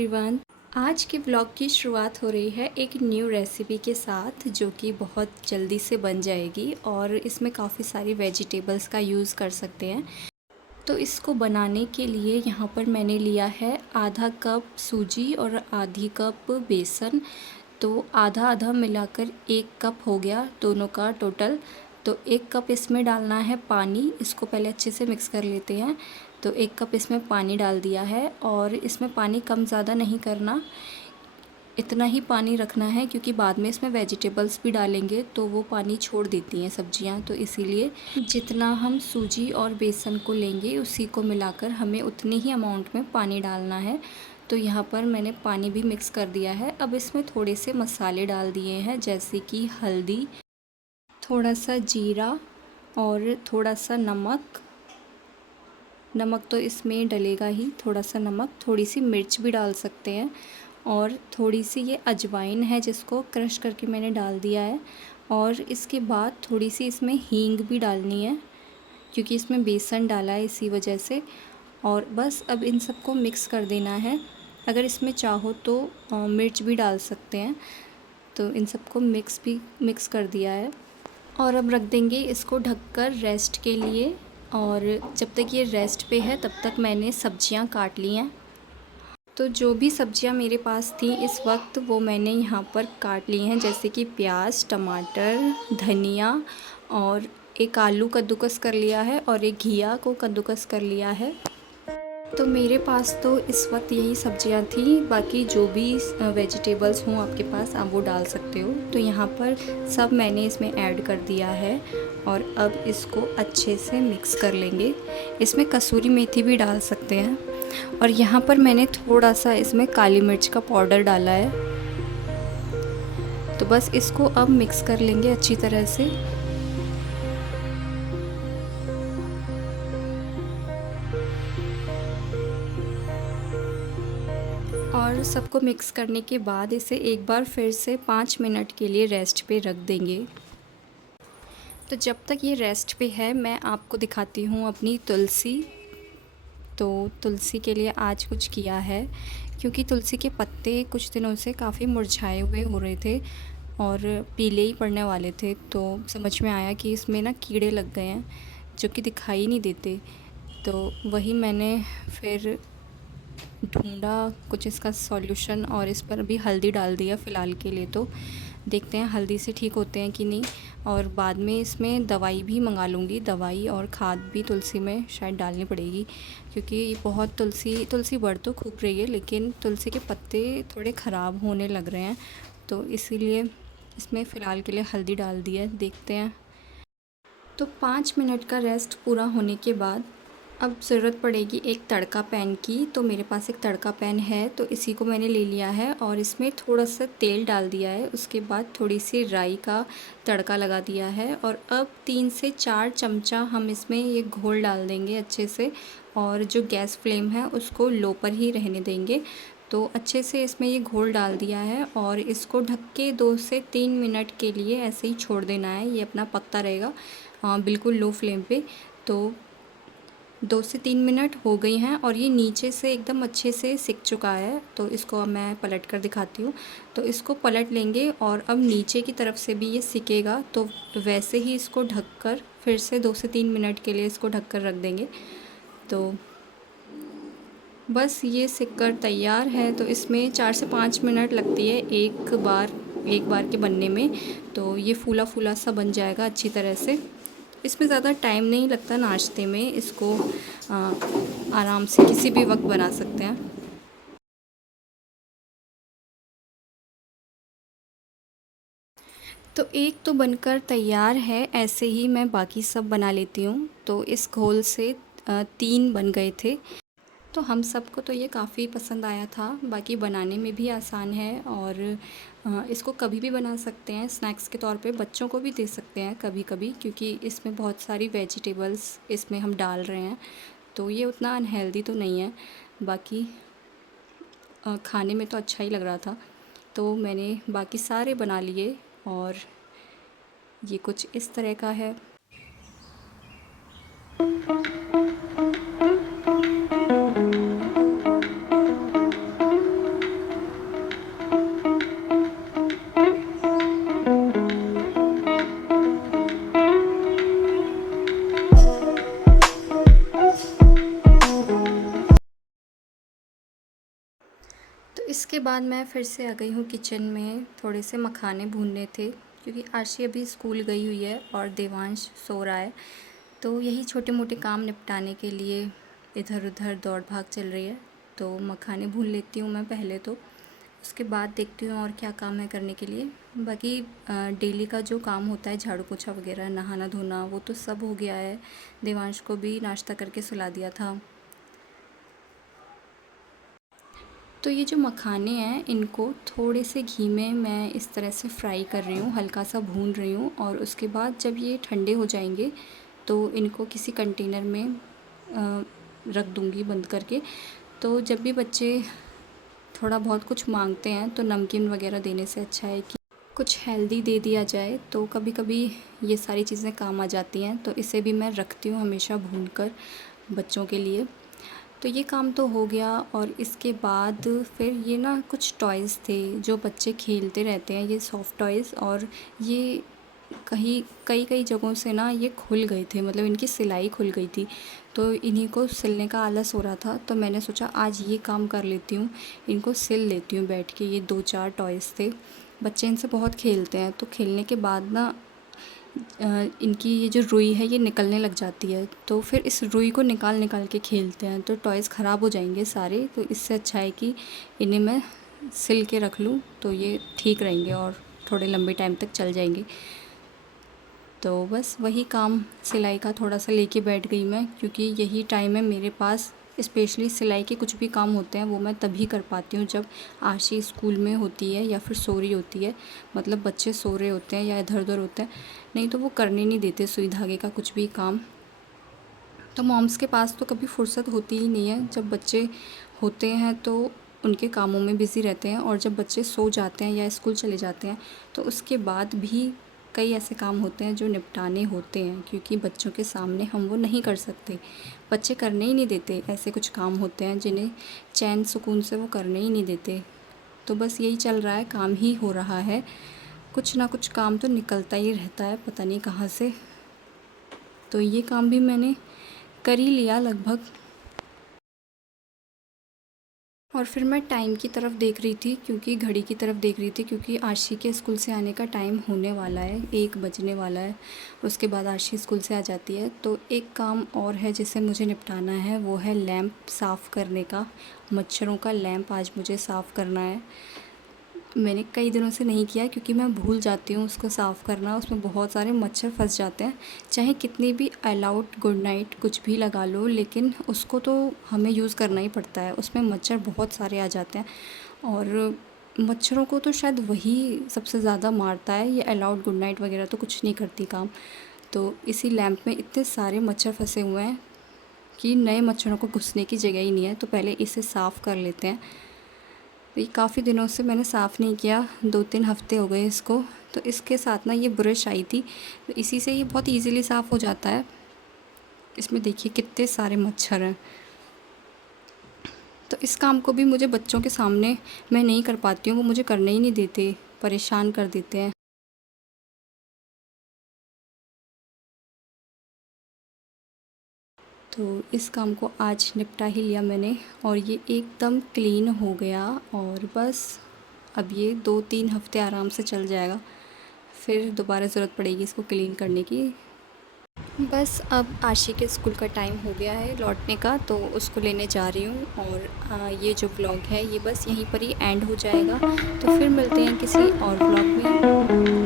Everyone. आज के vlog की शुरुआत हो रही है एक न्यू रेसिपी के साथ जो कि बहुत जल्दी से बन जाएगी और इसमें काफ़ी सारी वेजिटेबल्स का यूज़ कर सकते हैं। तो इसको बनाने के लिए यहाँ पर मैंने लिया है आधा कप सूजी और आधी कप बेसन। तो आधा आधा मिलाकर 1 कप हो गया दोनों का टोटल। तो 1 कप इसमें डालना है पानी। इसको पहले अच्छे से मिक्स कर लेते हैं। तो 1 कप इसमें पानी डाल दिया है और इसमें पानी कम ज़्यादा नहीं करना, इतना ही पानी रखना है क्योंकि बाद में इसमें वेजिटेबल्स भी डालेंगे तो वो पानी छोड़ देती हैं सब्जियां। तो इसीलिए जितना हम सूजी और बेसन को लेंगे उसी को मिलाकर हमें उतने ही अमाउंट में पानी डालना है। तो यहाँ पर मैंने पानी भी मिक्स कर दिया है। अब इसमें थोड़े से मसाले डाल दिए हैं जैसे कि हल्दी, थोड़ा सा जीरा और थोड़ा सा नमक। नमक तो इसमें डलेगा ही, थोड़ा सा नमक, थोड़ी सी मिर्च भी डाल सकते हैं और थोड़ी सी ये अजवाइन है जिसको क्रश करके मैंने डाल दिया है। और इसके बाद थोड़ी सी इसमें हींग भी डालनी है क्योंकि इसमें बेसन डाला है इसी वजह से। और बस अब इन सबको मिक्स कर देना है। अगर इसमें चाहो तो मिर्च भी डाल सकते हैं। तो इन सबको मिक्स कर दिया है और अब रख देंगे इसको ढककर रेस्ट के लिए। और जब तक ये रेस्ट पे है तब तक मैंने सब्जियां काट ली हैं। तो जो भी सब्जियां मेरे पास थी इस वक्त वो मैंने यहाँ पर काट ली हैं, जैसे कि प्याज, टमाटर, धनिया और एक आलू कद्दूकस कर लिया है और एक घिया को कद्दूकस कर लिया है। तो मेरे पास तो इस वक्त यही सब्जियां थी। बाकी जो भी वेजिटेबल्स हों आपके पास आप वो डाल सकते हो। तो यहाँ पर सब मैंने इसमें ऐड कर दिया है और अब इसको अच्छे से मिक्स कर लेंगे। इसमें कसूरी मेथी भी डाल सकते हैं और यहाँ पर मैंने थोड़ा सा इसमें काली मिर्च का पाउडर डाला है। तो बस इसको अब मिक्स कर लेंगे अच्छी तरह से। और सबको मिक्स करने के बाद इसे एक बार फिर से 5 मिनट के लिए रेस्ट पे रख देंगे। तो जब तक ये रेस्ट पे है मैं आपको दिखाती हूँ अपनी तुलसी। तो तुलसी के लिए आज कुछ किया है क्योंकि तुलसी के पत्ते कुछ दिनों से काफ़ी मुरझाए हुए हो रहे थे और पीले ही पड़ने वाले थे। तो समझ में आया कि इसमें ना कीड़े लग गए हैं जो कि दिखाई नहीं देते। तो वही मैंने फिर ढूंढा कुछ इसका सॉल्यूशन और इस पर अभी हल्दी डाल दिया फ़िलहाल के लिए। तो देखते हैं हल्दी से ठीक होते हैं कि नहीं। और बाद में इसमें दवाई भी मंगा लूँगी, दवाई और खाद भी तुलसी में शायद डालनी पड़ेगी क्योंकि बहुत तुलसी बढ़ तो खूब रही है लेकिन तुलसी के पत्ते थोड़े ख़राब होने लग रहे हैं। तो इसीलिए इसमें फ़िलहाल के लिए हल्दी डाल दी है। देखते हैं। तो 5 मिनट का रेस्ट पूरा होने के बाद अब ज़रूरत पड़ेगी एक तड़का पैन की। तो मेरे पास एक तड़का पैन है तो इसी को मैंने ले लिया है और इसमें थोड़ा सा तेल डाल दिया है। उसके बाद थोड़ी सी राई का तड़का लगा दिया है और अब 3 से 4 चमचा हम इसमें ये घोल डाल देंगे अच्छे से। और जो गैस फ्लेम है उसको लो पर ही रहने देंगे। तो अच्छे से इसमें ये घोल डाल दिया है और इसको ढक के 2 से 3 मिनट के लिए ऐसे ही छोड़ देना है। ये अपना पकता रहेगा बिल्कुल लो फ्लेम पे। तो 2 से 3 मिनट हो गई हैं और ये नीचे से एकदम अच्छे से सिक चुका है। तो इसको अब मैं पलट कर दिखाती हूँ। तो इसको पलट लेंगे और अब नीचे की तरफ से भी ये सिकेगा। तो वैसे ही इसको ढककर फिर से 2 से 3 मिनट के लिए इसको ढककर रख देंगे। तो बस ये सिक कर तैयार है। तो इसमें 4 से 5 मिनट लगती है एक बार के बनने में। तो ये फूला फूला सा बन जाएगा अच्छी तरह से। इसमें ज़्यादा टाइम नहीं लगता नाश्ते में। इसको आराम से किसी भी वक्त बना सकते हैं। तो एक तो बनकर तैयार है, ऐसे ही मैं बाकी सब बना लेती हूँ। तो इस घोल से 3 बन गए थे। तो हम सबको तो ये काफ़ी पसंद आया था। बाकी बनाने में भी आसान है और इसको कभी भी बना सकते हैं। स्नैक्स के तौर पे बच्चों को भी दे सकते हैं कभी कभी क्योंकि इसमें बहुत सारी वेजिटेबल्स इसमें हम डाल रहे हैं। तो ये उतना अनहेल्दी तो नहीं है। बाकी खाने में तो अच्छा ही लग रहा था। तो मैंने बाकी सारे बना लिए और ये कुछ इस तरह का है। इसके बाद मैं फिर से आ गई हूँ किचन में, थोड़े से मखाने भूनने थे क्योंकि आरशी अभी स्कूल गई हुई है और देवांश सो रहा है। तो यही छोटे मोटे काम निपटाने के लिए इधर उधर दौड़ भाग चल रही है। तो मखाने भून लेती हूँ मैं पहले, तो उसके बाद देखती हूँ और क्या काम है करने के लिए। बाकी डेली का जो काम होता है, झाड़ू पोछा वगैरह, नहाना धोना, वो तो सब हो गया है। देवांश को भी नाश्ता करके सुला दिया था। तो ये जो मखाने हैं, इनको थोड़े से घी में मैं इस तरह से फ्राई कर रही हूँ, हल्का सा भून रही हूँ। और उसके बाद जब ये ठंडे हो जाएंगे तो इनको किसी कंटेनर में रख दूँगी बंद करके। तो जब भी बच्चे थोड़ा बहुत कुछ मांगते हैं तो नमकीन वगैरह देने से अच्छा है कि कुछ हेल्दी दे दिया जाए। तो कभी कभी ये सारी चीज़ें काम आ जाती हैं, तो इसे भी मैं रखती हूँ हमेशा भून कर बच्चों के लिए। तो ये काम तो हो गया। और इसके बाद फिर ये ना कुछ टॉयज़ थे जो बच्चे खेलते रहते हैं, ये सॉफ्ट टॉयज़, और ये कई कई जगहों से ना ये खुल गए थे, मतलब इनकी सिलाई खुल गई थी। तो इन्हीं को सिलने का आलस हो रहा था, तो मैंने सोचा आज ये काम कर लेती हूँ, इनको सिल लेती हूँ बैठ के। ये 2-4 टॉयज़ थे, बच्चे इनसे बहुत खेलते हैं। तो खेलने के बाद ना इनकी ये जो रुई है ये निकलने लग जाती है, तो फिर इस रुई को निकाल निकाल के खेलते हैं, तो टॉयज़ ख़राब हो जाएंगे सारे। तो इससे अच्छा है कि इन्हें मैं सिल के रख लूँ, तो ये ठीक रहेंगे और थोड़े लंबे टाइम तक चल जाएंगे। तो बस वही काम सिलाई का थोड़ा सा लेके बैठ गई मैं, क्योंकि यही टाइम है मेरे पास। स्पेशली सिलाई के कुछ भी काम होते हैं वो मैं तभी कर पाती हूँ जब आशी स्कूल में होती है या फिर सो रही होती है, मतलब बच्चे सो रहे होते हैं या इधर उधर होते हैं, नहीं तो वो करने नहीं देते सुई धागे का कुछ भी काम। तो मॉम्स के पास तो कभी फुर्सत होती ही नहीं है, जब बच्चे होते हैं तो उनके कामों में बिज़ी रहते हैं, और जब बच्चे सो जाते हैं या स्कूल चले जाते हैं तो उसके बाद भी कई ऐसे काम होते हैं जो निपटाने होते हैं, क्योंकि बच्चों के सामने हम वो नहीं कर सकते, बच्चे करने ही नहीं देते। ऐसे कुछ काम होते हैं जिन्हें चैन सुकून से वो करने ही नहीं देते। तो बस यही चल रहा है, काम ही हो रहा है, कुछ ना कुछ काम तो निकलता ही रहता है, पता नहीं कहाँ से। तो ये काम भी मैंने कर ही लिया लगभग। और फिर मैं टाइम की तरफ देख रही थी, क्योंकि घड़ी की तरफ देख रही थी, क्योंकि आशी के स्कूल से आने का टाइम होने वाला है, 1 बजने वाला है। उसके बाद आशी स्कूल से आ जाती है। तो एक काम और है जिसे मुझे निपटाना है, वो है लैंप साफ़ करने का। मच्छरों का लैंप आज मुझे साफ़ करना है। मैंने कई दिनों से नहीं किया क्योंकि मैं भूल जाती हूँ उसको साफ़ करना, उसमें बहुत सारे मच्छर फंस जाते हैं। चाहे कितनी भी ऑल आउट गुड नाइट कुछ भी लगा लो, लेकिन उसको तो हमें यूज़ करना ही पड़ता है, उसमें मच्छर बहुत सारे आ जाते हैं। और मच्छरों को तो शायद वही सबसे ज़्यादा मारता है, ये ऑल आउट गुड नाइट वगैरह तो कुछ नहीं करती काम। तो इसी लैंप में इतने सारे मच्छर फंसे हुए हैं कि नए मच्छरों को घुसने की जगह ही नहीं है, तो पहले इसे साफ़ कर लेते हैं। तो ये काफ़ी दिनों से मैंने साफ़ नहीं किया, 2-3 हफ़्ते हो गए इसको। तो इसके साथ ना ये ब्रश आई थी, तो इसी से ये बहुत इजीली साफ़ हो जाता है। इसमें देखिए कितने सारे मच्छर हैं। तो इस काम को भी मुझे बच्चों के सामने मैं नहीं कर पाती हूँ, वो मुझे करने ही नहीं देते, परेशान कर देते हैं। तो इस काम को आज निपटा ही लिया मैंने, और ये एकदम क्लीन हो गया। और बस अब ये 2-3 हफ़्ते आराम से चल जाएगा, फिर दोबारा ज़रूरत पड़ेगी इसको क्लीन करने की। बस अब आशी के स्कूल का टाइम हो गया है लौटने का, तो उसको लेने जा रही हूँ। और ये जो व्लॉग है ये बस यहीं पर ही एंड हो जाएगा। तो फिर मिलते हैं किसी और व्लॉग में।